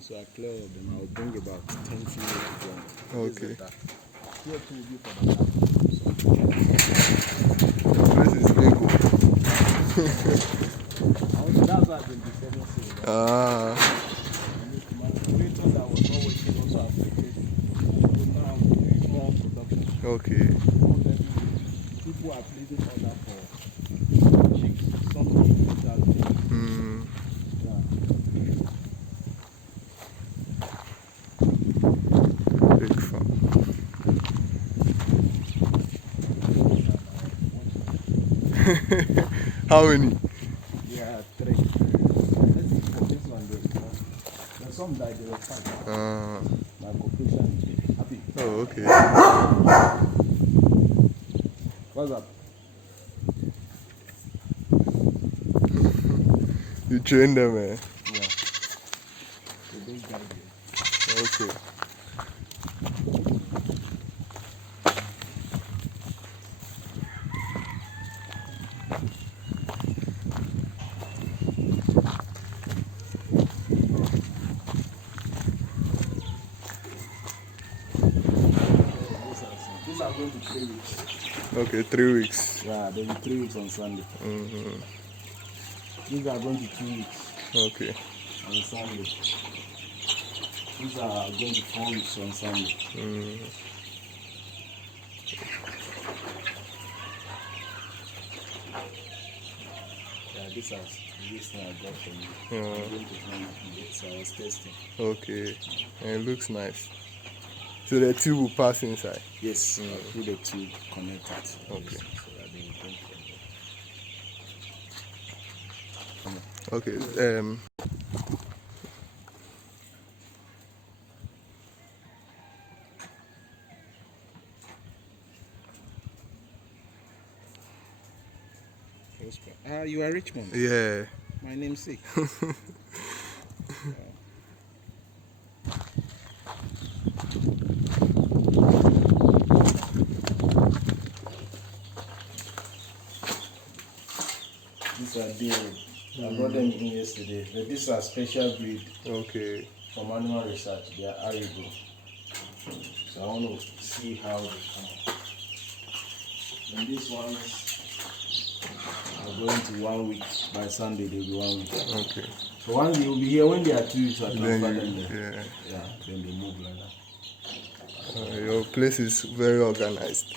so I clear them. I'll bring about 10 females. Okay. Here to be for the This is big. That's why I've been before. Ah. My operator that was not working also affected. So now I'm doing more production. Okay. People are placing order for chicks. Some people that Big farm. How many? Yeah, 3. Let's see for this one there's some that they were 5. My cooperation is happy. Oh, okay. What's up? You train them, eh? Yeah. The big guy here. Okay. These are going to 3 weeks. Okay, 3 weeks. Yeah, they'll be 3 weeks on Sunday. These are going to 2 weeks. Okay. On Sunday. These are going to 4 weeks on Sunday. Yeah, this is this thing I got from you. I'm going to find it, so I was testing. Okay. And it looks nice. So the tube will pass inside? Yes, put the tube connected. Okay. So that they will come from there. Okay. You are Richmond? Yeah. My namesake. These are deer. I brought them in yesterday. But these are special breed. Okay. From animal research. They are Aribo. So I want to see how they come out. And these ones are going to 1 week. By Sunday they'll be 1 week. Okay. So once they will be here, when they are 2 weeks, I transfer Then them you, there. Yeah, then they move like that. your place is very organized.